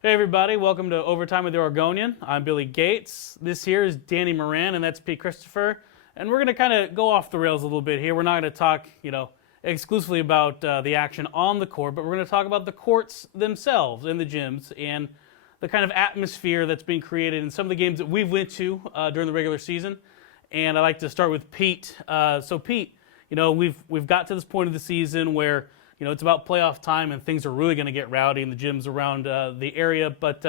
Hey everybody, welcome to Overtime with the Oregonian. I'm Billy Gates. This here is Danny Moran, and that's Pete Christopher. And we're going to kind of go off the rails a little bit here. We're not going to talk, exclusively about the action on the court, but we're going to talk about the courts themselves and the gyms and the kind of atmosphere that's being created in some of the games that we've went to during the regular season. And I'd like to start with Pete. So Pete, we've got to this point of the season where it's about playoff time and things are really going to get rowdy in the gyms around the area. But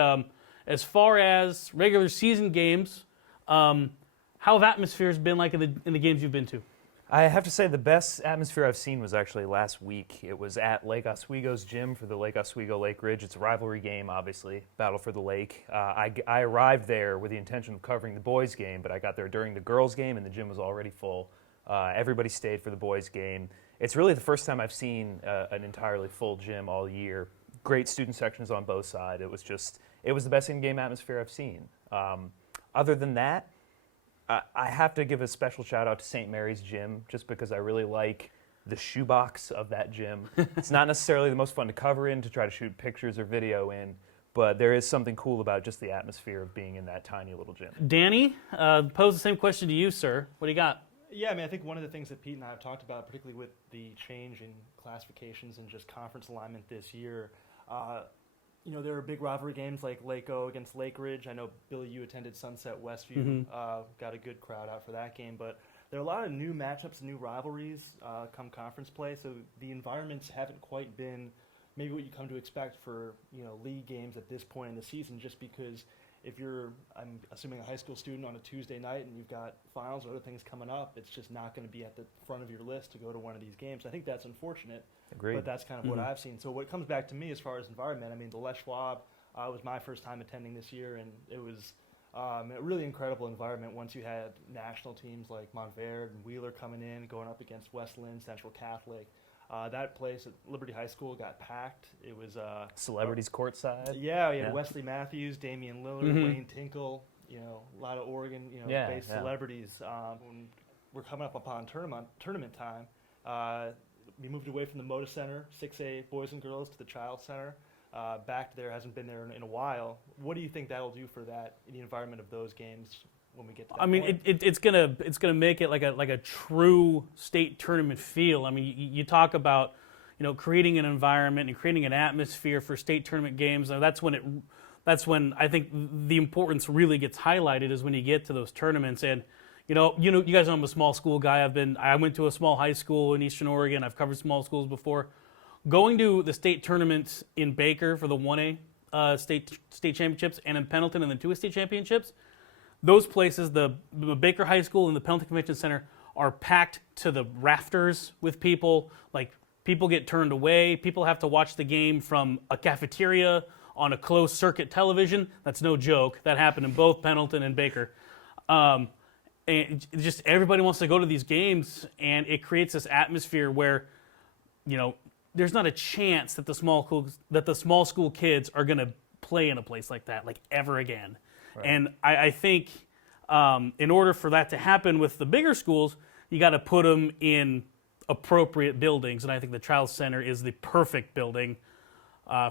as far as regular season games, how have atmospheres been like in the games you've been to? I have to say the best atmosphere I've seen was actually last week. It was at Lake Oswego's gym for the Lake Oswego Lake Ridge. It's a rivalry game, obviously, battle for the lake. I arrived there with the intention of covering the boys' game, but I got there during the girls' game and the gym was already full. Everybody stayed for the boys' game. It's really the first time I've seen an entirely full gym all year. Great student sections on both sides. It was the best in-game atmosphere I've seen. Other than that, I have to give a special shout out to St. Mary's Gym just because I really like the shoebox of that gym. It's not necessarily the most fun to cover in, to try to shoot pictures or video in, but there is something cool about just the atmosphere of being in that tiny little gym. Danny, pose the same question to you, sir. What do you got? Yeah, I think one of the things that Pete and I have talked about, particularly with the change in classifications and just conference alignment this year, there are big rivalry games like Lake-O against Lake Ridge. I know, Billy, you attended Sunset Westview, got a good crowd out for that game, but there are a lot of new matchups, new rivalries come conference play, so the environments haven't quite been maybe what you come to expect for league games at this point in the season, just because if you're, I'm assuming, a high school student on a Tuesday night and you've got finals or other things coming up, it's just not going to be at the front of your list to go to one of these games. I think that's unfortunate. Agreed. But that's kind of what I've seen. So what comes back to me as far as environment, the Les Schwab was my first time attending this year, and it was a really incredible environment once you had national teams like Montverde and Wheeler coming in, going up against West Lynn, Central Catholic. That place at Liberty High School got packed. It was celebrities courtside. Yeah, we had Wesley Matthews, Damian Lillard, Wayne Tinkle. A lot of Oregon, based celebrities. When we're coming up upon tournament time, we moved away from the Moda Center, 6A boys and girls, to the Child Center. Back there, hasn't been there in a while. What do you think that'll do for that in the environment of those games when we get to that point? It's gonna make it like a true state tournament feel. You talk about creating an environment and creating an atmosphere for state tournament games. Now, that's when I think the importance really gets highlighted, is when you get to those tournaments. And you guys know I'm a small school guy. I went to a small high school in Eastern Oregon. I've covered small schools before. Going to the state tournaments in Baker for the 1A state championships, and in Pendleton in the 2A state championships, those places, the Baker High School and the Pendleton Convention Center, are packed to the rafters with people. Like, people get turned away. People have to watch the game from a cafeteria on a closed circuit television. That's no joke. That happened in both Pendleton and Baker. And just everybody wants to go to these games, and it creates this atmosphere where, there's not a chance that the small school kids are going to play in a place like that, like, ever again. Right. And I think in order for that to happen with the bigger schools, you got to put them in appropriate buildings, and I think the Child Center is the perfect building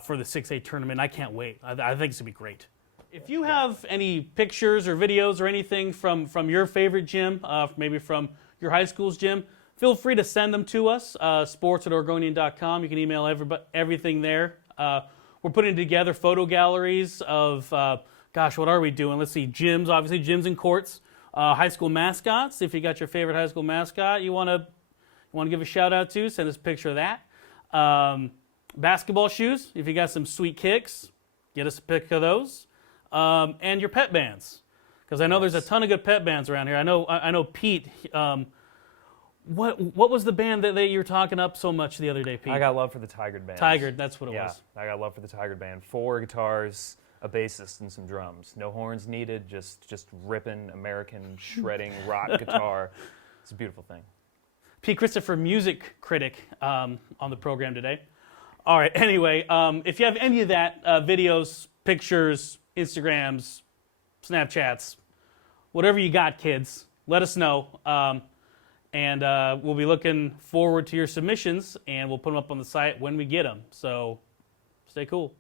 for the 6A tournament. I can't wait. I think it's going to be great. If you have any pictures or videos or anything from your favorite gym, maybe from your high school's gym, feel free to send them to us, sports@oregonian.com. You can email everything there. We're putting together photo galleries of, what are we doing? Let's see, gyms, obviously, gyms and courts. High school mascots. If you got your favorite high school mascot you want to give a shout out to, send us a picture of that. Basketball shoes. If you got some sweet kicks, get us a pic of those. And your pet bands, because I know there's a ton of good pet bands around here. I know Pete. What was the band that you were talking up so much the other day, Pete? I got love for the Tigard band. Tigard, that's what it was. I got love for the Tigard band. 4 guitars, a bassist, and some drums. No horns needed. Just ripping American shredding rock guitar. It's a beautiful thing. Pete Christopher, music critic, on the program today. All right. Anyway, if you have any of that, videos, pictures, Instagrams, Snapchats, whatever you got, kids, let us know. And we'll be looking forward to your submissions, and we'll put them up on the site when we get them. So stay cool.